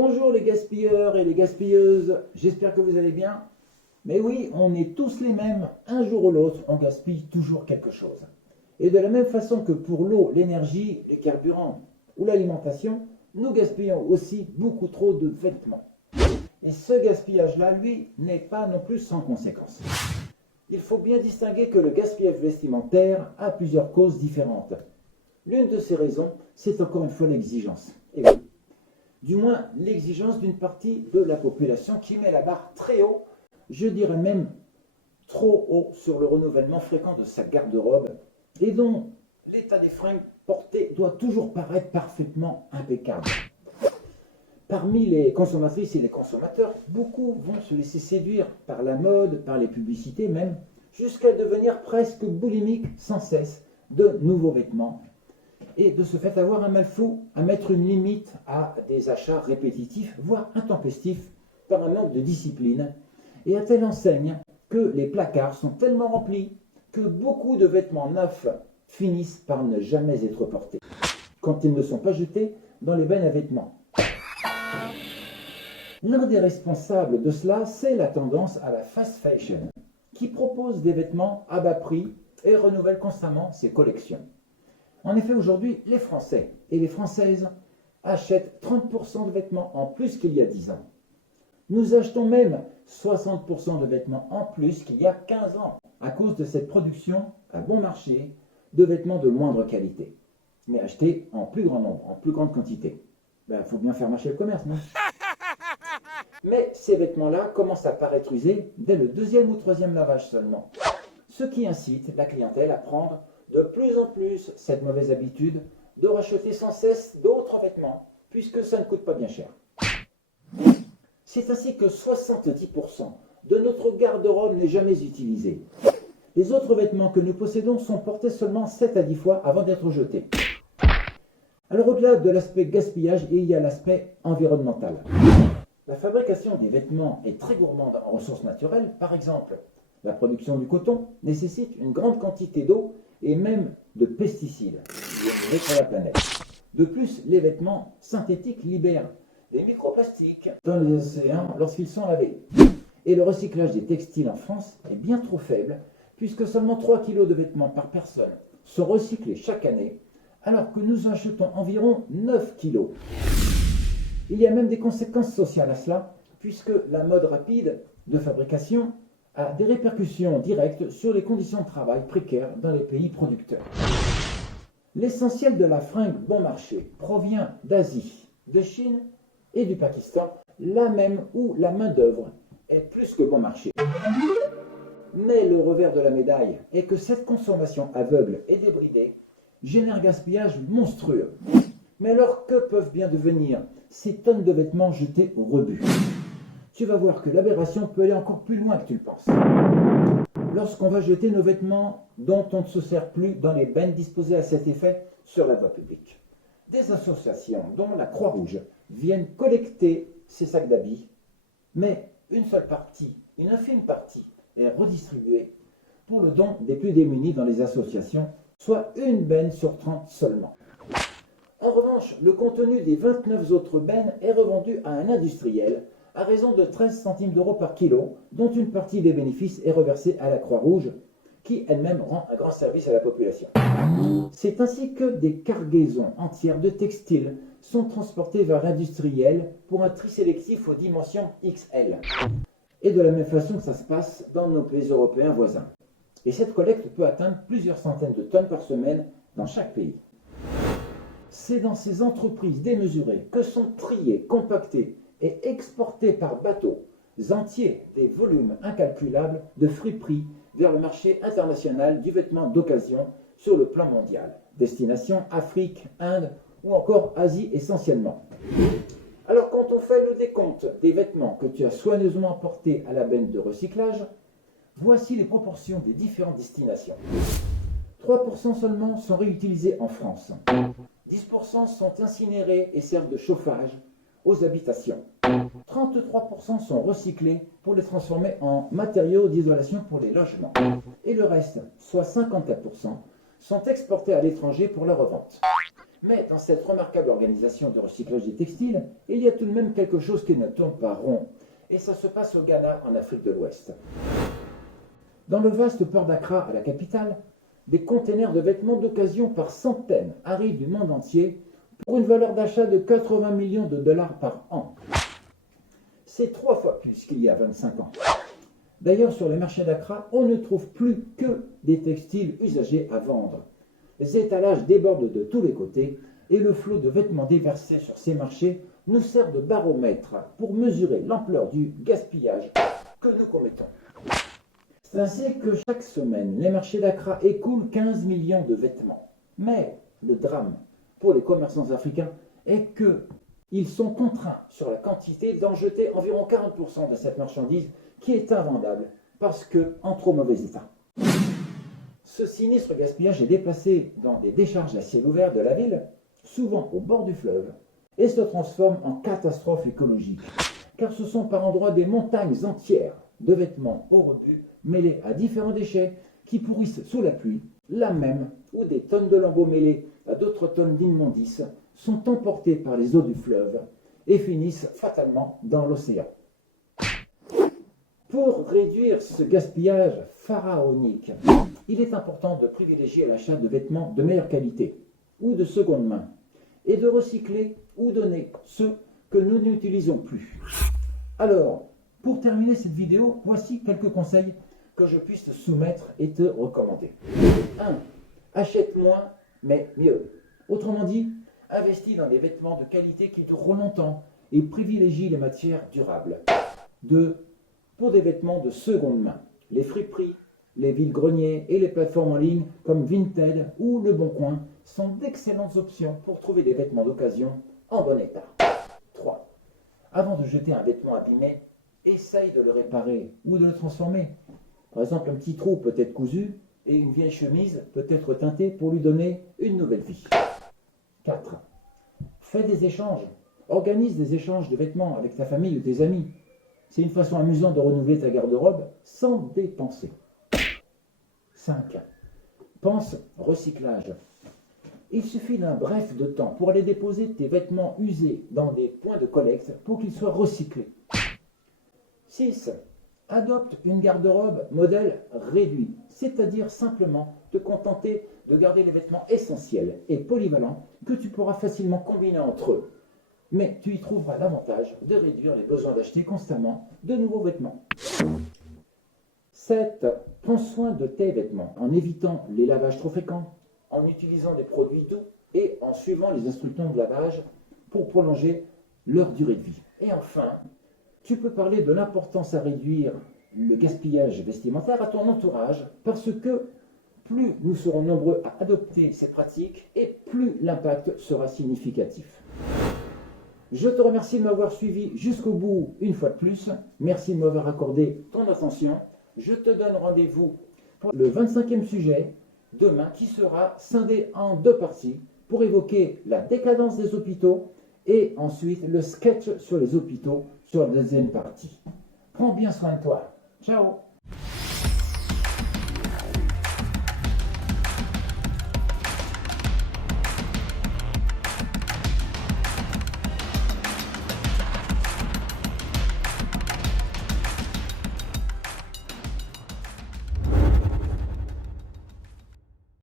Bonjour les gaspilleurs et les gaspilleuses, j'espère que vous allez bien. Mais oui, on est tous les mêmes, un jour ou l'autre, on gaspille toujours quelque chose. Et de la même façon que pour l'eau, l'énergie, les carburants ou l'alimentation, nous gaspillons aussi beaucoup trop de vêtements. Et ce gaspillage-là, lui, n'est pas non plus sans conséquences. Il faut bien distinguer que le gaspillage vestimentaire a plusieurs causes différentes. L'une de ces raisons, c'est encore une fois l'exigence. Et oui, du moins l'exigence d'une partie de la population qui met la barre très haut, je dirais même trop haut sur le renouvellement fréquent de sa garde-robe et dont l'état des fringues portées doit toujours paraître parfaitement impeccable. Parmi les consommatrices et les consommateurs, beaucoup vont se laisser séduire par la mode, par les publicités même, jusqu'à devenir presque boulimiques sans cesse de nouveaux vêtements et de ce fait avoir un mal fou à mettre une limite à des achats répétitifs, voire intempestifs, par un manque de discipline, et à telle enseigne que les placards sont tellement remplis que beaucoup de vêtements neufs finissent par ne jamais être portés, quand ils ne sont pas jetés dans les bennes à vêtements. L'un des responsables de cela, c'est la tendance à la fast fashion, qui propose des vêtements à bas prix et renouvelle constamment ses collections. En effet, aujourd'hui, les Français et les Françaises achètent 30% de vêtements en plus qu'il y a 10 ans. Nous achetons même 60% de vêtements en plus qu'il y a 15 ans, à cause de cette production à bon marché de vêtements de moindre qualité, mais achetés en plus grand nombre, en plus grande quantité. Il faut bien faire marcher le commerce, non? Mais ces vêtements-là commencent à paraître usés dès le 2e ou 3e lavage seulement, ce qui incite la clientèle à prendre de plus en plus cette mauvaise habitude de racheter sans cesse d'autres vêtements, puisque ça ne coûte pas bien cher. C'est ainsi que 70% de notre garde-robe n'est jamais utilisé. Les autres vêtements que nous possédons sont portés seulement 7 à 10 fois avant d'être jetés. Alors au-delà de l'aspect gaspillage, il y a l'aspect environnemental. La fabrication des vêtements est très gourmande en ressources naturelles. Par exemple, la production du coton nécessite une grande quantité d'eau et même de pesticides pour la planète. De plus, les vêtements synthétiques libèrent des microplastiques dans les océans lorsqu'ils sont lavés. Et le recyclage des textiles en France est bien trop faible, puisque seulement 3 kg de vêtements par personne sont recyclés chaque année, alors que nous en achetons environ 9 kg. Il y a même des conséquences sociales à cela, puisque la mode rapide de fabrication a des répercussions directes sur les conditions de travail précaires dans les pays producteurs. L'essentiel de la fringue bon marché provient d'Asie, de Chine et du Pakistan, là même où la main-d'œuvre est plus que bon marché. Mais le revers de la médaille est que cette consommation aveugle et débridée génère un gaspillage monstrueux. Mais alors, que peuvent bien devenir ces tonnes de vêtements jetés au rebut? Tu vas voir que l'aberration peut aller encore plus loin que tu le penses. Lorsqu'on va jeter nos vêtements dont on ne se sert plus dans les bennes disposées à cet effet sur la voie publique. Des associations, dont la Croix-Rouge, viennent collecter ces sacs d'habits, mais une seule partie, une infime partie, est redistribuée pour le don des plus démunis dans les associations, soit une benne sur 30 seulement. En revanche, le contenu des 29 autres bennes est revendu à un industriel à raison de 13 centimes d'euros par kilo, dont une partie des bénéfices est reversée à la Croix-Rouge, qui elle-même rend un grand service à la population. C'est ainsi que des cargaisons entières de textiles sont transportées vers l'industriel pour un tri sélectif aux dimensions XL. Et de la même façon que ça se passe dans nos pays européens voisins. Et cette collecte peut atteindre plusieurs centaines de tonnes par semaine dans chaque pays. C'est dans ces entreprises démesurées que sont triés, compactés et exportés par bateaux entiers des volumes incalculables de friperies vers le marché international du vêtement d'occasion sur le plan mondial. Destination Afrique, Inde ou encore Asie essentiellement. Alors quand on fait le décompte des vêtements que tu as soigneusement portés à la benne de recyclage, voici les proportions des différentes destinations. 3% seulement sont réutilisés en France. 10% sont incinérés et servent de chauffage aux habitations. 33% sont recyclés pour les transformer en matériaux d'isolation pour les logements. Et le reste, soit 54%, sont exportés à l'étranger pour la revente. Mais dans cette remarquable organisation de recyclage des textiles, il y a tout de même quelque chose qui ne tourne pas rond. Et ça se passe au Ghana, en Afrique de l'Ouest. Dans le vaste port d'Accra, à la capitale, des containers de vêtements d'occasion par centaines arrivent du monde entier pour une valeur d'achat de 80 millions de dollars par an. C'est 3 fois plus qu'il y a 25 ans. D'ailleurs, sur les marchés d'Accra, on ne trouve plus que des textiles usagés à vendre. Les étalages débordent de tous les côtés et le flot de vêtements déversés sur ces marchés nous sert de baromètre pour mesurer l'ampleur du gaspillage que nous commettons. C'est ainsi que chaque semaine, les marchés d'Accra écoulent 15 millions de vêtements. Mais le drame pour les commerçants africains est qu'ils sont contraints sur la quantité d'en jeter environ 40% de cette marchandise qui est invendable parce qu'en trop mauvais état. Ce sinistre gaspillage est déplacé dans des décharges à ciel ouvert de la ville, souvent au bord du fleuve, et se transforme en catastrophe écologique, car ce sont par endroits des montagnes entières de vêtements au rebut mêlés à différents déchets qui pourrissent sous la pluie, là même où des tonnes de lambeaux mêlés à d'autres tonnes d'immondices sont emportées par les eaux du fleuve et finissent fatalement dans l'océan. Pour réduire ce gaspillage pharaonique, il est important de privilégier l'achat de vêtements de meilleure qualité ou de seconde main et de recycler ou donner ceux que nous n'utilisons plus. Alors, pour terminer cette vidéo, voici quelques conseils que je puisse te soumettre et te recommander. 1. Achète moins, mais mieux. Autrement dit, investis dans des vêtements de qualité qui dureront longtemps et privilégie les matières durables. 2. Pour des vêtements de seconde main, les friperies, les vides-greniers et les plateformes en ligne comme Vinted ou Le Bon Coin sont d'excellentes options pour trouver des vêtements d'occasion en bon état. 3. Avant de jeter un vêtement abîmé, essaye de le réparer ou de le transformer. Par exemple, un petit trou peut être cousu et une vieille chemise peut être teintée pour lui donner une nouvelle vie. 4. Fais des échanges. Organise des échanges de vêtements avec ta famille ou tes amis. C'est une façon amusante de renouveler ta garde-robe sans dépenser. 5. Pense recyclage. Il suffit d'un bref de temps pour aller déposer tes vêtements usés dans des points de collecte pour qu'ils soient recyclés. 6. Adopte une garde-robe modèle réduit, c'est-à-dire simplement te contenter de garder les vêtements essentiels et polyvalents que tu pourras facilement combiner entre eux. Mais tu y trouveras l'avantage de réduire les besoins d'acheter constamment de nouveaux vêtements. 7. Prends soin de tes vêtements en évitant les lavages trop fréquents, en utilisant des produits doux et en suivant les instructions de lavage pour prolonger leur durée de vie. Et enfin, tu peux parler de l'importance à réduire le gaspillage vestimentaire à ton entourage parce que plus nous serons nombreux à adopter ces pratiques et plus l'impact sera significatif. Je te remercie de m'avoir suivi jusqu'au bout une fois de plus. Merci de m'avoir accordé ton attention. Je te donne rendez-vous pour le 25e sujet demain qui sera scindé en 2 parties pour évoquer la décadence des hôpitaux et ensuite le sketch sur les hôpitaux sur la deuxième partie. Prends bien soin de toi. Ciao!